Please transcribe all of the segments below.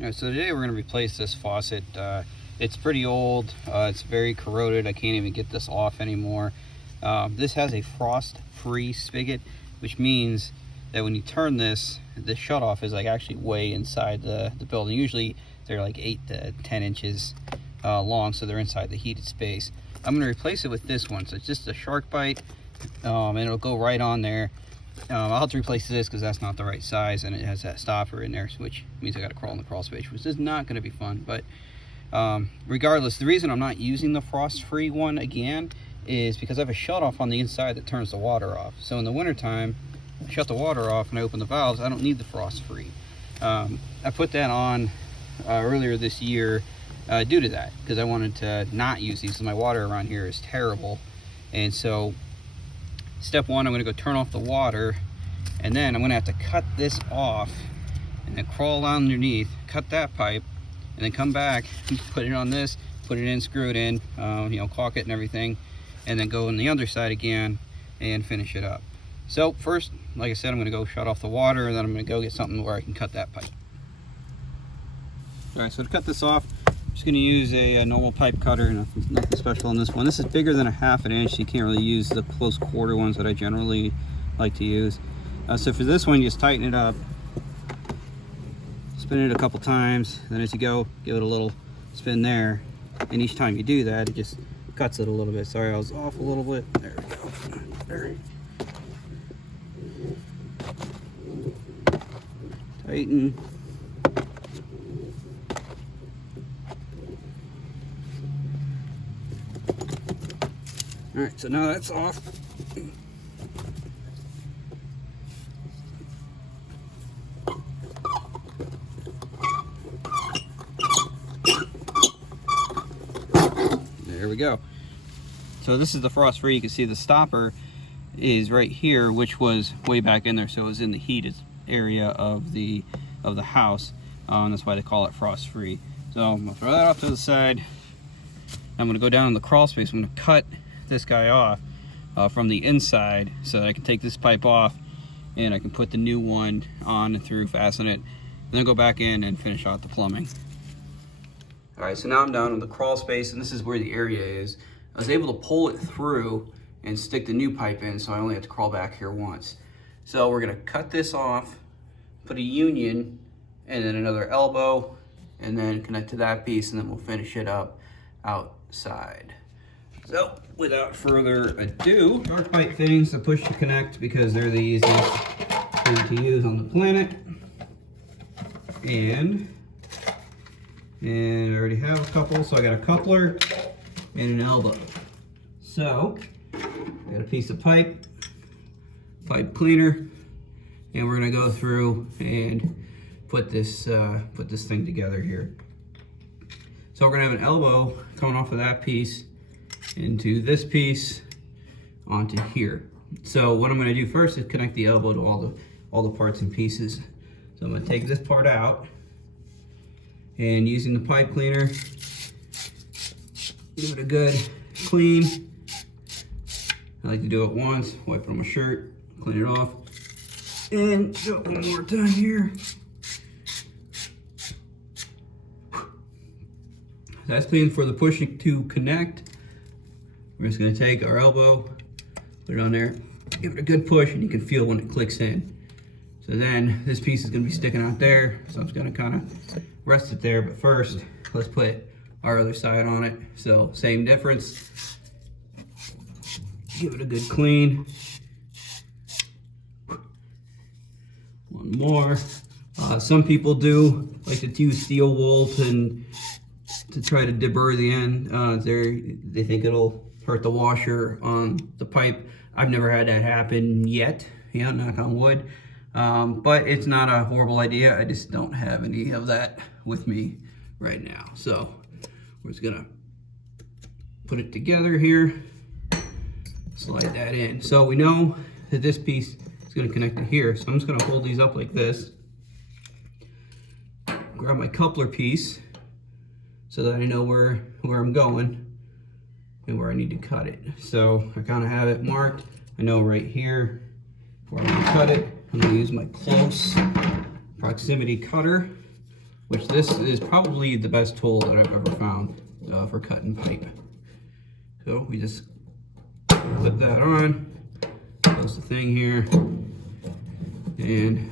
Alright, so today we're going to replace this faucet. It's pretty old, it's very corroded, I can't even get this off anymore. This has a frost-free spigot, which means that when you turn this, the shutoff is like actually way inside the building. Usually they're like 8 to 10 inches long, so they're inside the heated space. I'm going to replace it with this one, so it's just a shark bite, and it'll go right on there. I'll have to replace this because that's not the right size, and it has that stopper in there, which means I got to crawl in the crawl space, which is not going to be fun. But regardless, the reason I'm not using the frost-free one again is because I have a shutoff on the inside that turns the water off. So in the wintertime, I shut the water off and I open the valves. I don't need the frost-free. I put that on earlier this year due to that, because I wanted to not use these because my water around here is terrible. And so step one, I'm going to go turn off the water, and then I'm going to have to cut this off and then crawl underneath, cut that pipe, and then come back and put it on this, put it in, screw it in, caulk it and everything, and then go on the underside again and finish it up. So first, like I said, I'm going to go shut off the water, and then I'm going to go get something where I can cut that pipe. Alright, so to cut this off, I'm just going to use a normal pipe cutter, nothing special on this one. This is bigger than a 1/2 inch, so you can't really use the close quarter ones that I generally like to use. So for this one, you just tighten it up, spin it a couple times, then as you go, give it a little spin there, and each time you do that, it just cuts it a little bit. Sorry, I was off a little bit. There we go. There. Tighten. All right, so now that's off. There we go. So this is the frost free. You can see the stopper is right here, which was way back in there, so it was in the heated area of the house, and that's why they call it frost free. So I'm gonna throw that off to the side. I'm gonna go down in the crawl space. I'm gonna cut this guy off from the inside so that I can take this pipe off and I can put the new one on and through, fasten it, and then go back in and finish out the plumbing. All right, so now I'm down in the crawl space, and this is where the area is. I was able to pull it through and stick the new pipe in, so I only have to crawl back here once. So we're gonna cut this off, put a union, and then another elbow, and then connect to that piece, and then we'll finish it up outside. So without further ado, shark bite fittings to push to connect because they're the easiest thing to use on the planet. And I already have a couple, so I got a coupler and an elbow. So I got a piece of pipe cleaner, and we're gonna go through and put this thing together here. So we're gonna have an elbow coming off of that piece into this piece onto here. So what I'm gonna do first is connect the elbow to all the parts and pieces. So I'm gonna take this part out, and using the pipe cleaner, give it a good clean. I like to do it once, wipe it on my shirt, clean it off, and do it one more time here. That's clean for the pushing to connect. We're just gonna take our elbow, put it on there, give it a good push, and you can feel when it clicks in. So then this piece is gonna be sticking out there, so I'm just gonna kind of rest it there, but first, let's put our other side on it. So same difference. Give it a good clean. One more. Some people do like to use steel wool to try to deburr the end. They think it'll hurt the washer on the pipe. I've never had that happen yet. Yeah, knock on wood. But it's not a horrible idea. I just don't have any of that with me right now. So we're just gonna put it together here, slide that in. So we know that this piece is gonna connect to here. So I'm just gonna hold these up like this, grab my coupler piece so that I know where I'm going and where I need to cut it. So I kind of have it marked. I know right here where I'm gonna cut it. I'm gonna use my close proximity cutter which this is probably the best tool that I've ever found for cutting pipe. So we just clip that on, close the thing here, and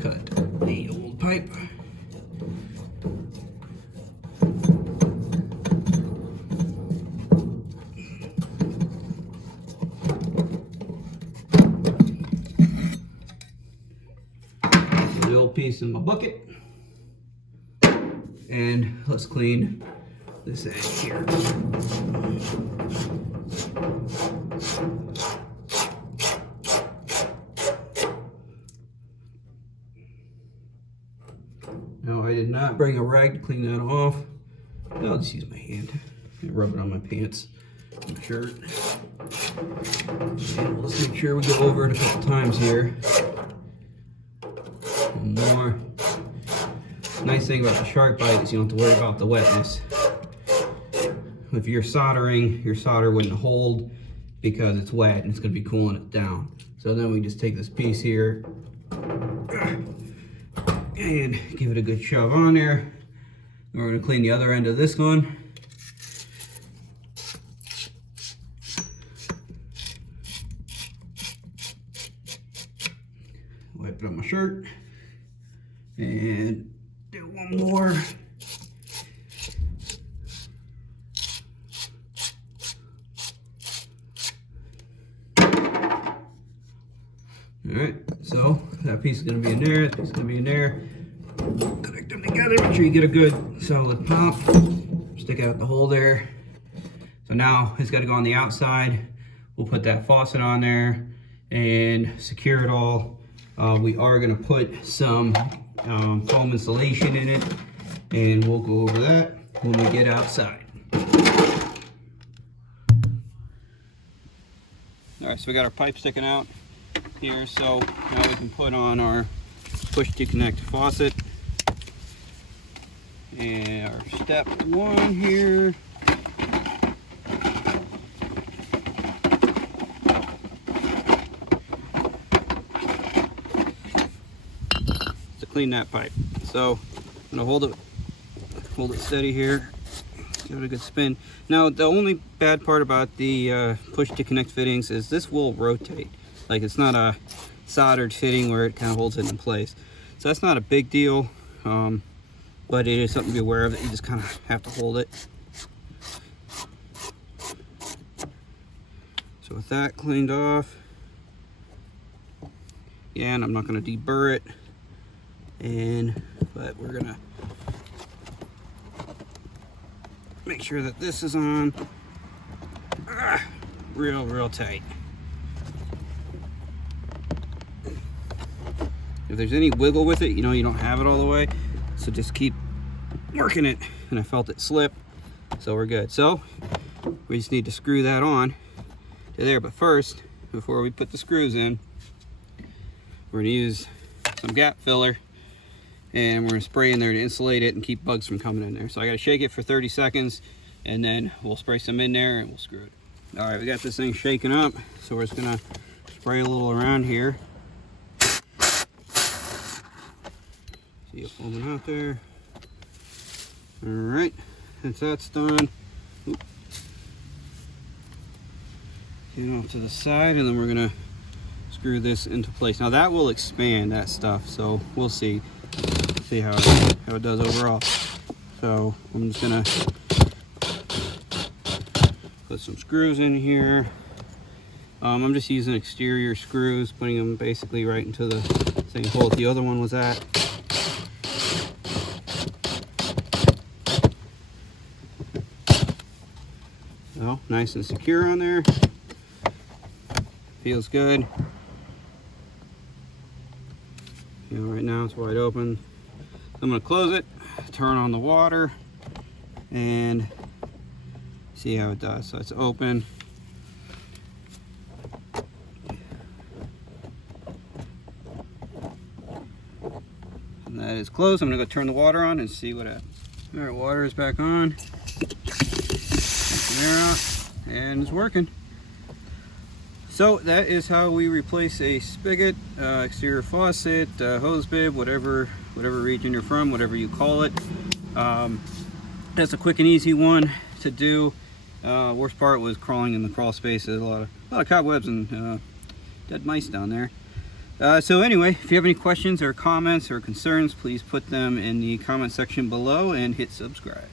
cut the old pipe. The old piece in my bucket, and let's clean this edge here. Now I did not bring a rag to clean that off. I'll just use my hand and rub it on my pants and shirt. And we'll just make sure we go over it a couple times here. One more. Nice thing about the shark bite is you don't have to worry about the wetness. If you're soldering, your solder wouldn't hold because it's wet and it's going to be cooling it down. So then we just take this piece here and give it a good shove on there. And we're going to clean the other end of this one. Wipe it on my shirt and do one more. Alright, so that piece is going to be in there, that piece is going to be in there. Connect them together, make sure you get a good solid pop. Stick out the hole there. So now it's got to go on the outside. We'll put that faucet on there and secure it all. We are going to put some foam insulation in it, and we'll go over that when we get outside. Alright, so we got our pipe sticking out here, so now we can put on our push to connect faucet. And our step one here. To clean that pipe. So I'm gonna hold it steady here. Give it a good spin. Now the only bad part about the push to connect fittings is this will rotate. Like, it's not a soldered fitting where it kind of holds it in place. So that's not a big deal, but it is something to be aware of, that you just kind of have to hold it. So with that cleaned off, again, I'm not going to deburr it, but we're going to make sure that this is on real tight. If there's any wiggle with it, you know you don't have it all the way, so just keep working it. And I felt it slip, so we're good. So we just need to screw that on to there. But first, before we put the screws in, we're going to use some gap filler, and we're going to spray in there to insulate it and keep bugs from coming in there. So I got to shake it for 30 seconds, and then we'll spray some in there and we'll screw it. All right, we got this thing shaken up, so we're just going to spray a little around here. See it foaming out there. All right, once that's done, get off to the side, and then we're gonna screw this into place. Now that will expand, that stuff, so we'll see how it does overall. So I'm just gonna put some screws in here. I'm just using exterior screws, putting them basically right into the same hole the other one was at. So, nice and secure on there. Feels good. You know, right now it's wide open. I'm going to close it, turn on the water, and see how it does. So it's open. And that is closed. I'm going to go turn the water on and see what happens. All right, water is back on. Out, and it's working. So that is how we replace a spigot, exterior faucet, hose bib, whatever whatever region you're from, whatever you call it. That's a quick and easy one to do. Worst part was crawling in the crawl spaces. A lot of cobwebs and dead mice down there. So anyway, if you have any questions or comments or concerns, please put them in the comment section below and hit subscribe.